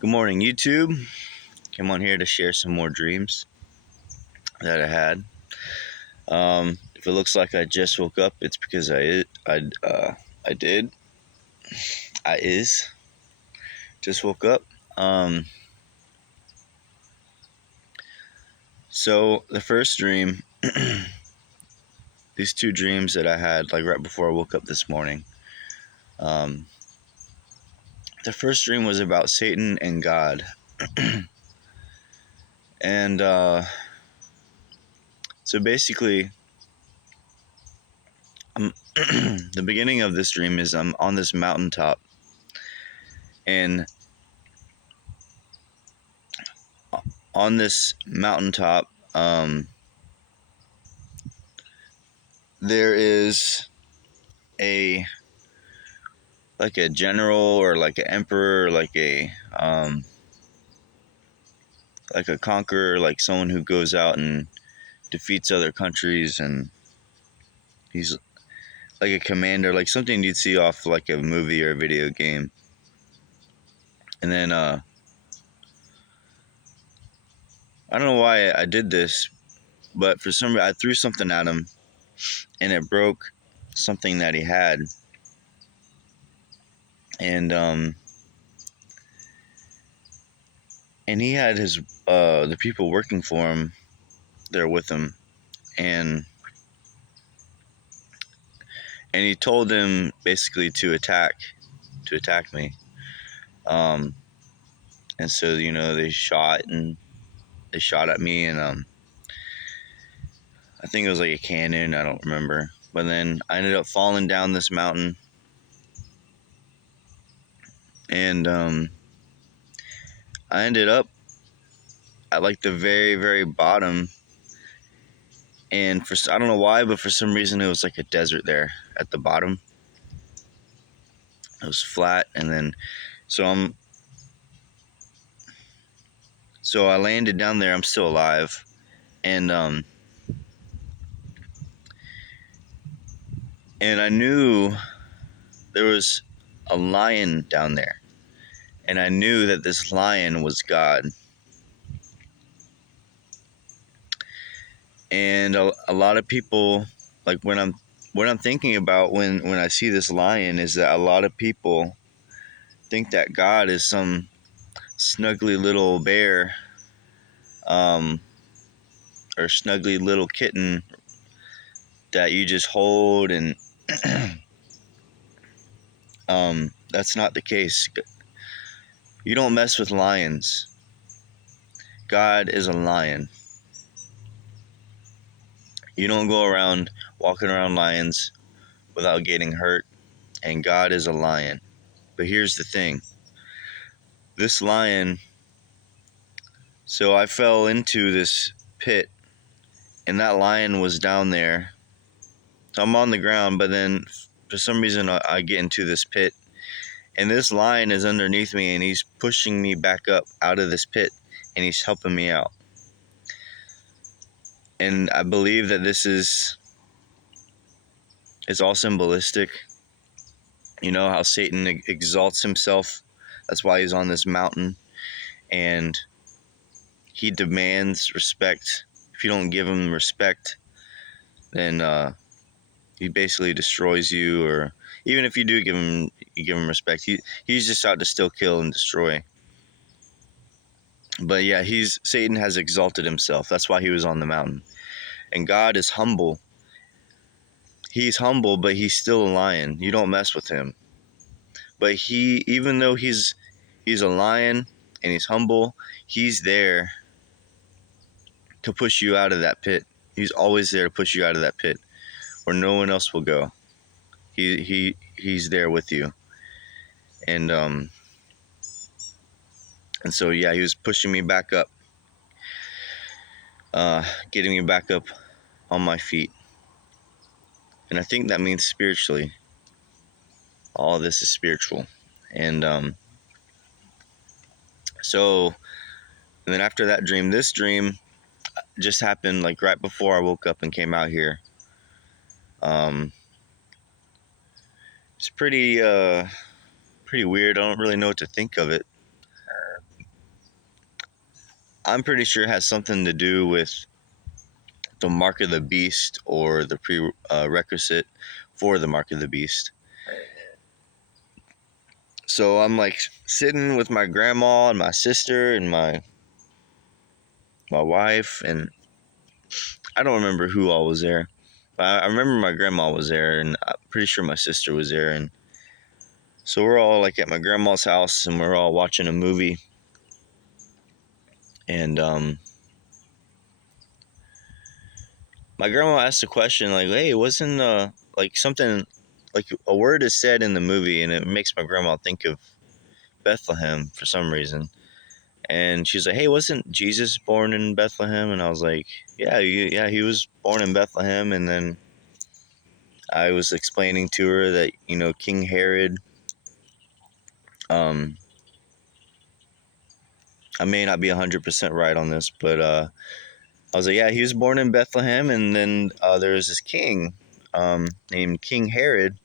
Good morning, YouTube. Came on here to share some more dreams that I had. If it looks like I just woke up, it's because I did. I just woke up. Um, so the first dream, these two dreams that I had, like right before I woke up this morning. Um, the first dream was about Satan and God, and so basically, the beginning of this dream is I'm on this mountaintop, and on this mountaintop, there is a like a general or like an emperor, or like a conqueror, like someone who goes out and defeats other countries, and he's like a commander, like something you'd see off like a movie or a video game. And then I don't know why I did this, but for some reason I threw something at him, and it broke something that he had, and he had his the people working for him there with him, and he told them basically to attack me. Um, and so they shot at me, and I think it was like a cannon. I don't remember. But then I ended up falling down this mountain, and I ended up at like the very very bottom. And I don't know why, but for some reason it was like a desert there at the bottom. It was flat, and then so I'm so I landed down there. I'm still alive, and I knew there was a lion down there, and I knew that this lion was God. And a lot of people, like what I'm thinking about when I see this lion is that a lot of people think that God is some snuggly little bear, um, or snuggly little kitten that you just hold, and that's not the case. You don't mess with lions. God is a lion. You don't go around walking around lions without getting hurt, and God is a lion. But here's the thing. This lion, so I fell into this pit, and that lion was down there. So I'm on the ground, but then for some reason I get into this pit, and this lion is underneath me, and he's pushing me back up out of this pit, and he's helping me out. And I believe that this is all symbolistic. You know how Satan exalts himself. That's why he's on this mountain, and he demands respect. If you don't give him respect, then he basically destroys you. Or even if you do give him respect, he's just out to still kill and destroy. But yeah, Satan has exalted himself. That's why he was on the mountain. And God is humble. He's humble, but he's still a lion. You don't mess with him. But even though he's a lion and he's humble, he's there to push you out of that pit. He's always there to push you out of that pit where no one else will go. He's there with you. And so yeah, he was pushing me back up, getting me back up on my feet. And I think that means spiritually. All of this is spiritual. And and then after that dream, this dream just happened like right before I woke up and came out here. It's pretty weird. I don't really know what to think of it. I'm pretty sure it has something to do with the mark of the beast, or the prerequisite for the mark of the beast. So I'm like sitting with my grandma and my sister and my wife, and I don't remember who all was there. But I remember my grandma was there, and I'm pretty sure my sister was there. And so we're all like at my grandma's house, and we're all watching a movie. And my grandma asked a question like, "Hey, wasn't like something like a word is said in the movie, and it makes my grandma think of Bethlehem for some reason." And she's like, "Hey, wasn't Jesus born in Bethlehem?" And I was like, "Yeah, he was born in Bethlehem." And then I was explaining to her that King Herod. Um, I may not be 100% right on this, but I was like, "Yeah, he was born in Bethlehem." And then there was this king named King Herod,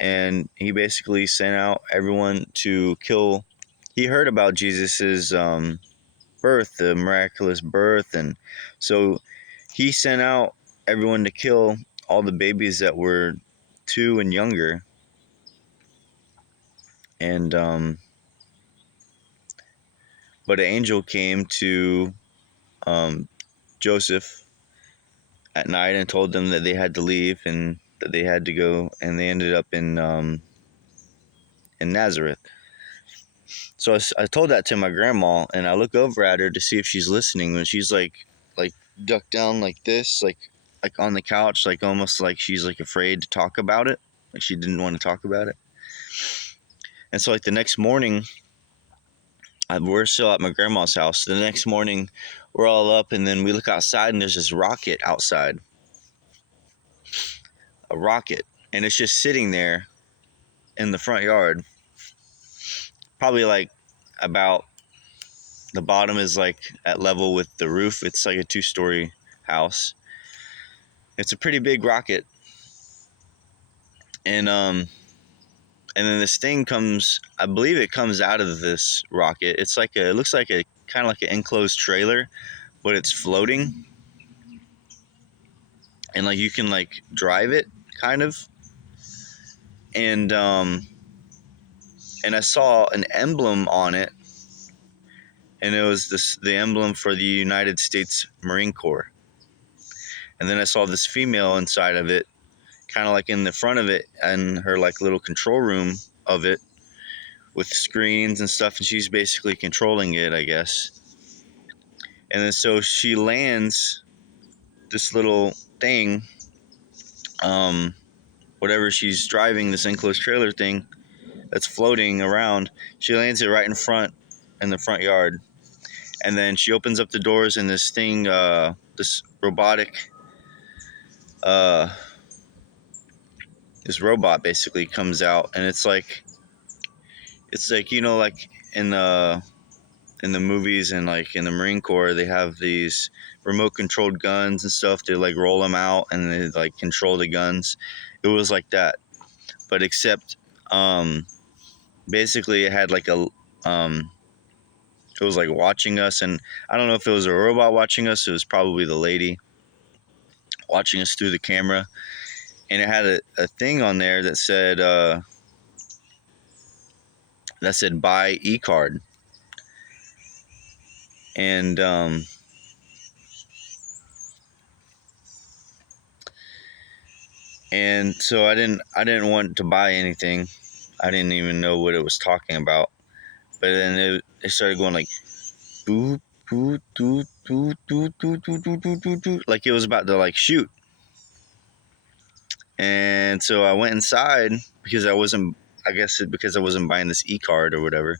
and he basically sent out everyone to kill. He heard about Jesus's birth, the miraculous birth, and so he sent out everyone to kill all the babies that were 2 and younger. And but an angel came to um, Joseph at night and told them that they had to leave and that they had to go, and they ended up in Nazareth. So I told that to my grandma, and I look over at her to see if she's listening, and she's like ducked down like this, like on the couch, like almost like she's like afraid to talk about it, like she didn't want to talk about it. And so like the next morning, we're still at my grandma's house. The next morning, we're all up, and then we look outside, and there's this rocket outside, a rocket, and it's just sitting there in the front yard, probably like about the bottom is like at level with the roof. It's like a 2-story house. It's a pretty big rocket, and then this thing comes. I believe it comes out of this rocket. It's like it looks like a kind of like an enclosed trailer, but it's floating, and like you can like drive it, kind of. And I saw an emblem on it, and it was the emblem for the United States Marine Corps. And then I saw this female inside of it, kind of like in the front of it, and her like little control room of it with screens and stuff, and she's basically controlling it, I guess. And then so she lands this little thing, um, whatever she's driving, this enclosed trailer thing that's floating around. She lands it right in the front yard, and then she opens up the doors, and this thing, this robotic, uh, this robot basically comes out, and it's like like in the movies and like in the Marine Corps, they have these remote controlled guns and stuff. They like roll them out and they like control the guns. It was like that, but except basically it had like it was like watching us, and I don't know if it was a robot watching us. It was probably the lady watching us through the camera, and it had a thing on there that said buy e-card. And so I didn't want to buy anything. I didn't even know what it was talking about. But then it started going like boop boop doo doo doo doo doo doo doo doo doo, like it was about to like shoot. And so I went inside because I guess because I wasn't buying this e-card or whatever.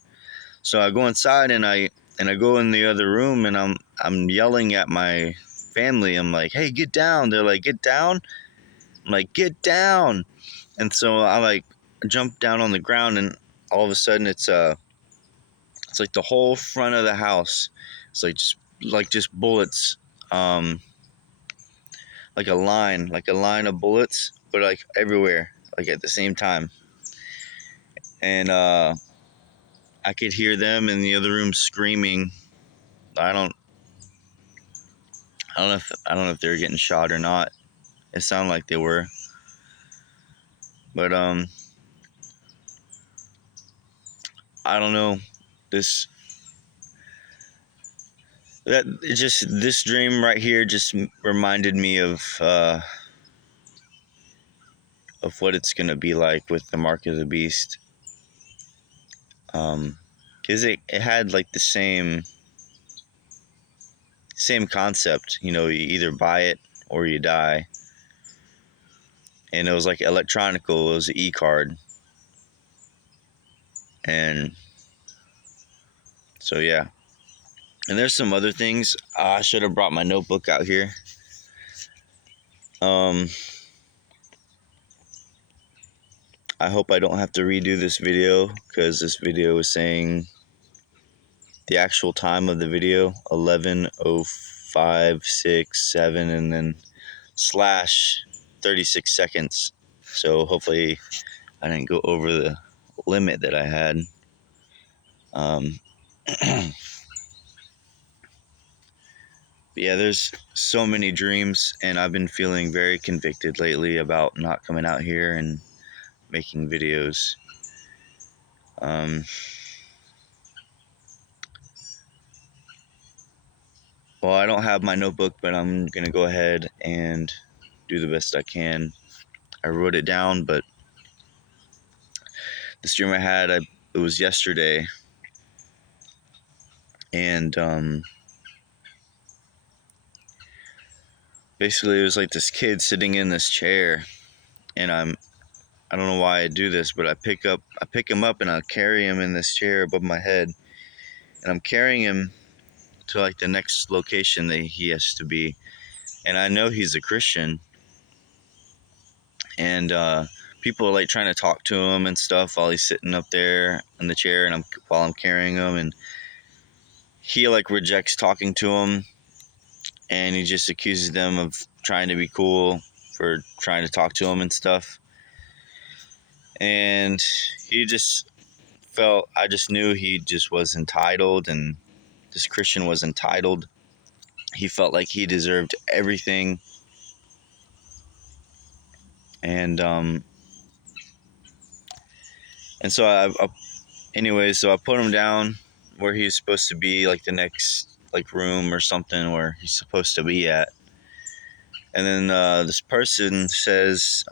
So I go inside, and I go in the other room, and I'm yelling at my family. I'm like, "Hey, get down." They're like, "Get down." I'm like, "Get down." And so I like jump down on the ground, and all of a sudden it's like the whole front of the house. It's like just bullets, um, like a line of bullets, but like everywhere, like at the same time. And I could hear them in the other room screaming I don't I don't know if they were getting shot or not. It sounded like they were. But I don't know. This this dream right here just reminded me of what it's gonna be like with the Mark of the Beast. Because it had like the same concept. You know, you either buy it or you die. And it was like electronical. It was an e-card. And so yeah. And there's some other things. I should have brought my notebook out here. I hope I don't have to redo this video, because this video is saying the actual time of the video, 11:05:67, and then slash 36 seconds. So hopefully I didn't go over the limit that I had. But yeah, there's so many dreams, and I've been feeling very convicted lately about not coming out here and making videos. Well, I don't have my notebook, but I'm gonna go ahead and do the best I can. I wrote it down, but this dream I had, it was yesterday, and basically it was like this kid sitting in this chair, and I don't know why I do this, but I pick him up and I carry him in this chair above my head, and I'm carrying him to like the next location that he has to be. And I know he's a Christian, and people are like trying to talk to him and stuff while he's sitting up there in the chair, and while I'm carrying him, and he like rejects talking to him, and he just accuses them of trying to be cool for trying to talk to him and stuff. And I just knew he just was entitled, and this Christian was entitled. He felt like he deserved everything. And so so I put him down where he's supposed to be, like the next like room or something where he's supposed to be at. And then this person says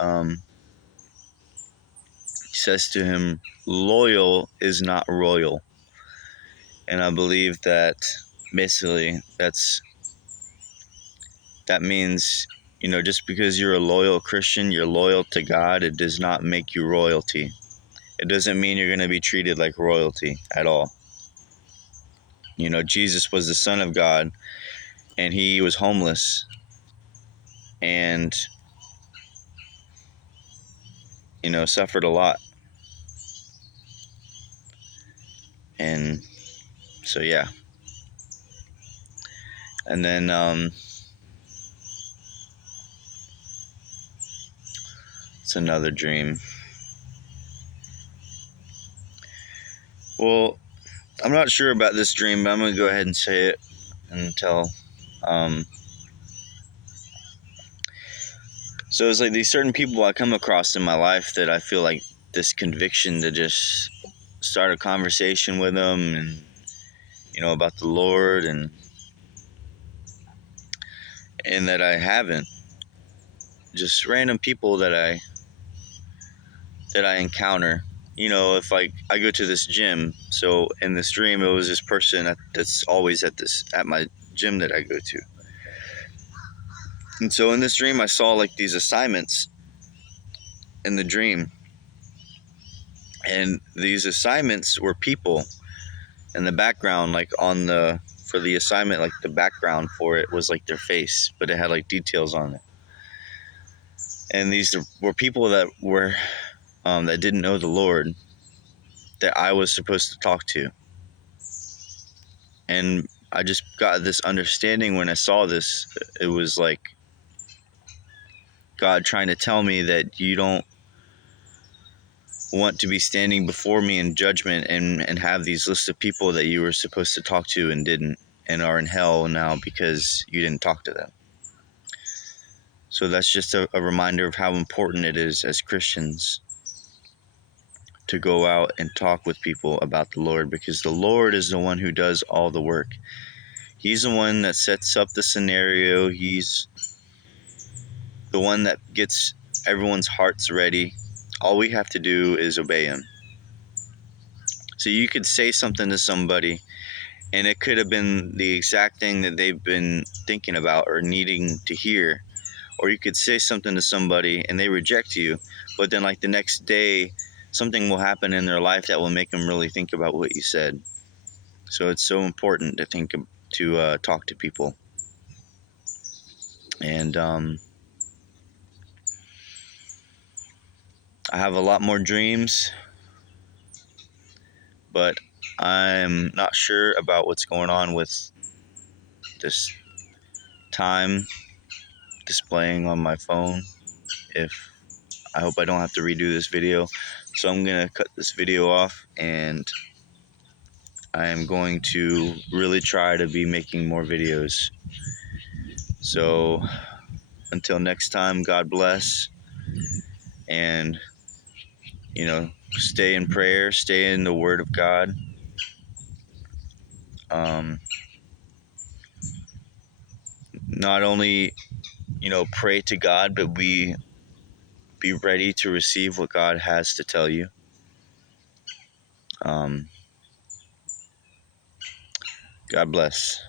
to him, "Loyal is not royal." And I believe that basically that means, you know, just because you're a loyal Christian, you're loyal to God, it does not make you royalty. It doesn't mean you're going to be treated like royalty at all. You know, Jesus was the Son of God, and he was homeless, and, you know, suffered a lot. And so, yeah. And then, it's another dream. Well, I'm not sure about this dream, but I'm going to go ahead and say it and tell. So it's like these certain people I come across in my life that I feel like this conviction to just start a conversation with them, and, you know, about the Lord, and that I haven't. Just random people that I encounter. You know, if I go to this gym, so in this dream it was this person that's always at my gym that I go to. And so in this dream I saw like these assignments in the dream. And these assignments were people in the background, like for the assignment, like the background for it was like their face, but it had like details on it. And these were people that that didn't know the Lord, that I was supposed to talk to. And I just got this understanding when I saw this. It was like God trying to tell me that you don't want to be standing before me in judgment and have these lists of people that you were supposed to talk to and didn't. and are in hell now because you didn't talk to them. So that's just a reminder of how important it is as Christians to go out and talk with people about the Lord, because the Lord is the one who does all the work. He's the one that sets up the scenario. He's the one that gets everyone's hearts ready. All we have to do is obey him. So you could say something to somebody, and it could have been the exact thing that they've been thinking about or needing to hear. Or you could say something to somebody and they reject you, but then like the next day, something will happen in their life that will make them really think about what you said. So it's so important to talk to people. And I have a lot more dreams, but I'm not sure about what's going on with this time displaying on my phone. I hope I don't have to redo this video. So I'm gonna cut this video off, and I am going to really try to be making more videos. So until next time, God bless, and stay in prayer, stay in the Word of God. Not only pray to God, but be ready to receive what God has to tell you. God bless.